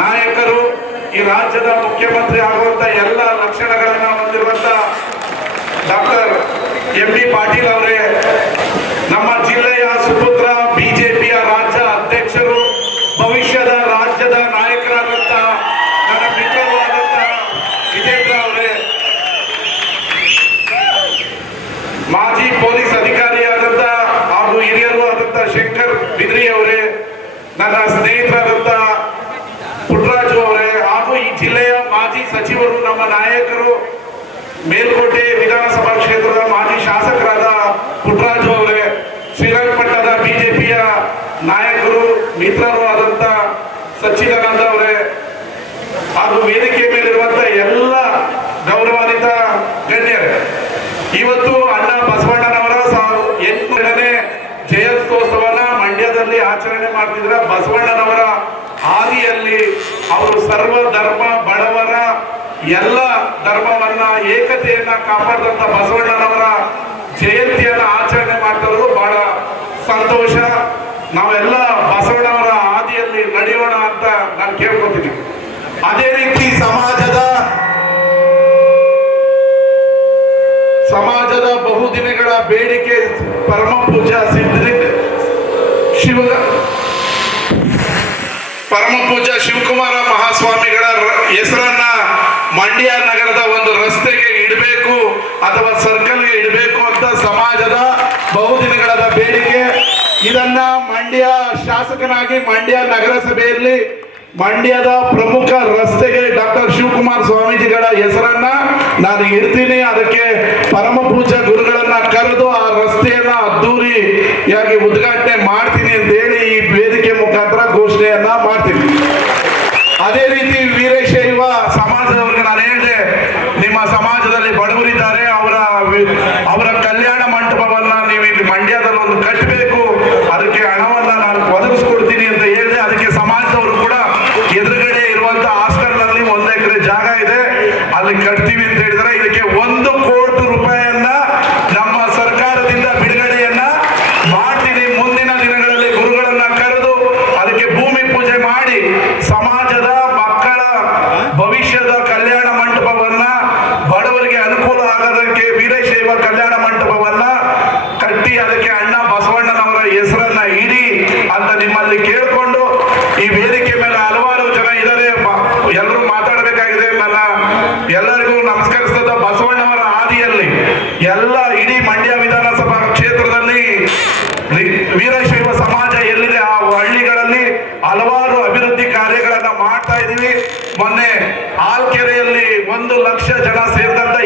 ನಾಯಕರು, ಈ ರಾಜ್ಯದ ಮುಖ್ಯಮಂತ್ರಿ ಆಗುವಂತ ಎಲ್ಲ ಲಕ್ಷಣಗಳನ್ನ ಹೊಂದಿರುವಂತ ಡಾಕ್ಟರ್ ಎಂ.ಬಿ. ಪಾಟೀಲ್ ಅವರೇ, ನಮ್ಮ ಜಿಲ್ಲೆಯ ಸುಪುತ್ರ, ಬಿಜೆಪಿಯ ರಾಜ್ಯ ಅಧ್ಯಕ್ಷರು, ಭವಿಷ್ಯದ ರಾಜ್ಯದ ನಾಯಕರಾದಂತ ನನ್ನ ಮಿತ್ರರು ಆದಂತ ವಿಜೇಂದ್ರ ಅವರೇ, ಮಾಜಿ ಪೊಲೀಸ್ ಅಧಿಕಾರಿಯಾದಂತ ಹಾಗೂ ಹಿರಿಯರು ಆದಂತ ಶಂಕರ್ ಬಿದ್ರಿ ಅವರೇ, ನನ್ನ ಸ್ನೇಹಿತರಾದಂತ ಪುಟ್ಟರಾಜು ಅವರೇ, ಹಾಗೂ ಈ ಜಿಲ್ಲೆಯ ಮಾಜಿ ಸಚಿವರು, ನಮ್ಮ ನಾಯಕರು, ಮೇಲ್ಕೋಟೆ ವಿಧಾನಸಭಾ ಕ್ಷೇತ್ರದ ಮಾಜಿ ಶಾಸಕರಾದ ಪುಟ್ಟರಾಜು ಅವರೇ, ಶ್ರೀರಂಗಪಟ್ಟಣದ ಬಿಜೆಪಿಯ ನಾಯಕರು, ಮಿತ್ರರು ಆದಂತ ಸಚ್ಚಿದಾನಂದ ಅವರೇ, ಹಾಗೂ ವೇದಿಕೆ ಮೇಲಿರುವಂತ ಎಲ್ಲ ಗೌರವಾನ್ವಿತ ಗಣ್ಯರೇ, ಇವತ್ತು ಅಣ್ಣ ಬಸವಣ್ಣನವರ 8ನೇ ಜಯಂತ್ಯೋತ್ಸವನ ಮಂಡ್ಯದಲ್ಲಿ ಆಚರಣೆ ಮಾಡ್ತಿದ್ರ. ಬಸವಣ್ಣನವರ ಹಾದಿಯಲ್ಲಿ ಅವರು ಸರ್ವ ಧರ್ಮ ಬಡವರ ಎಲ್ಲ ಧರ್ಮವನ್ನ ಏಕತೆಯನ್ನ ಕಾಪಾಡಿದಂತ ಬಸವಣ್ಣನವರ ಜಯಂತಿಯನ್ನ ಆಚರಣೆ ಮಾಡ್ತಿರೋದು ಬಹಳ ಸಂತೋಷ. ನಾವೆಲ್ಲ ಬಸವಣ್ಣವರ ಹಾದಿಯಲ್ಲಿ ನಡೆಯೋಣ ಅಂತ ನಾನು ಕೇಳ್ಕೊತೀನಿ. ಅದೇ ರೀತಿ ಸಮಾಜದ ಬಹುದಿನಗಳ ಬೇಡಿಕೆ ಪರಮ ಪೂಜ್ಯ ಶಿವಕುಮಾರ ಮಹಾಸ್ವಾಮಿಗಳ ಹೆಸರನ್ನ ಮಂಡ್ಯ ನಗರದ ಒಂದು ರಸ್ತೆಗೆ ಇಡಬೇಕು ಅಥವಾ ಸರ್ಕಲ್ಗೆ ಇಡಬೇಕು ಅಂತ ಸಮಾಜದ ಬಹುದಿನಗಳ ಬೇಡಿಕೆ. ಇದನ್ನ ಮಂಡ್ಯ ಶಾಸಕನಾಗಿ ಮಂಡ್ಯ ನಗರಸಭೆಯಲ್ಲಿ ಮಂಡ್ಯದ ಪ್ರಮುಖ ರಸ್ತೆಗೆ ಡಾಕ್ಟರ್ ಶಿವಕುಮಾರ ಸ್ವಾಮೀಜಿಗಳ ಹೆಸರನ್ನ ನಾನು ಇಡ್ತೀನಿ. ಅದಕ್ಕೆ ಪರಮ ಪೂಜ್ಯ ಗುರುಗಳನ್ನ ಕರೆದು ಆ ರಸ್ತೆಯನ್ನ ಅದ್ದೂರಿಯಾಗಿ ಉದ್ಘಾಟನೆ ಮಾಡ್ತೀನಿ ಅಂತ ಹೇಳಿ ಈ ವೇದಿಕೆ ಮುಖಾಂತರ ಘೋಷಣೆಯನ್ನ ಮಾಡ್ತೀನಿ. ಅದೇ ರೀತಿ ವೀರಶೈವ ಸಮಾಜದವರಿಗೆ ನಾನು ಹೇಳಿದೆ, ನಿಮ್ಮ ಸಮಾಜದಲ್ಲಿ ಬಡವರಿದ್ದಾರೆ, ಅವರ ಕಲ್ಯಾಣ ಮಂಟಪವನ್ನ ನೀವು ಇಲ್ಲಿ ಮಂಡ್ಯದಲ್ಲಿ ಒಂದು ಕಟ್ಟಬೇಕು, ಅದಕ್ಕೆ ಹಣವನ್ನ ನಾನು ಒದಗಿಸ್ಕೊಡ್ತೀನಿ ಅಂತ ಹೇಳಿದೆ. ಅದಕ್ಕೆ ಸಮಾಜದವರು ಕೂಡ ಎದುರುಗಡೆ ಇರುವಂತ ಹಾಸ್ಟೆಲ್ ನಲ್ಲಿ 1 ಎಕರೆ ಜಾಗ ಇದೆ, ಅಲ್ಲಿ ಕಟ್ತೀವಿ ಅಂತ ಹೇಳಿದ್ರೆ ಇದಕ್ಕೆ 1 ಕೋಟಿ ರೂಪಾಯಿಯನ್ನ ನಮ್ಮ ಸರ್ಕಾರದಿಂದ ಬಿಡುಗಡೆಯನ್ನ ಮಾಡ್ತೀನಿ. ಮುಂದಿನ ದಿನಗಳಲ್ಲಿ ಗುರುಗಳನ್ನ ಕರೆದು ಅದಕ್ಕೆ ಭೂಮಿ ಪೂಜೆ ಮಾಡಿ ಸಮಾಜದ ಮಕ್ಕಳ ಭವಿಷ್ಯದ ಕಲ್ಯಾಣ ಮಂಟಪವನ್ನ, ಬಡವರಿಗೆ ಅನುಕೂಲ ಆಗೋದಕ್ಕೆ ವೀರಶೈವ ಕಲ್ಯಾಣ ಮಂಟಪವನ್ನ ಕಟ್ಟಿ ಅದಕ್ಕೆ ಅಣ್ಣ ಬಸವಣ್ಣನವರ ಹೆಸರನ್ನ ಇಡಿ ಅಂತ ನಿಮ್ಮಲ್ಲಿ ಕೇಳ್ಕೊಂಡು, ಈ ವೇದಿಕೆ ಮೇಲೆ ಹಲವಾರು ಜನ ಇದ್ದಾರೆ, ಎಲ್ಲರೂ ಮಾತಾಡಬೇಕಾಗಿದೆ. ನನ್ನ ಎಲ್ಲರಿಗೂ ನಮಸ್ಕರಿಸ್ತದ. ಬಸವಣ್ಣವರ ಹಾದಿಯಲ್ಲಿ ಎಲ್ಲ ಇಡೀ ಮಂಡ್ಯ ವಿಧಾನಸಭಾ ಕ್ಷೇತ್ರದಲ್ಲಿ ವೀರಶೈವ ಸಮಾಜ ಎಲ್ಲಿದೆ ಆ ಹಳ್ಳಿಗಳಲ್ಲಿ ಹಲವಾರು ಅಭಿವೃದ್ಧಿ ಕಾರ್ಯಗಳನ್ನ ಮಾಡ್ತಾ ಇದೀವಿ. ಮೊನ್ನೆ ಆಲ್ಕೆರೆಯಲ್ಲಿ 1 ಲಕ್ಷ ಜನ ಸೇರಿದಂತ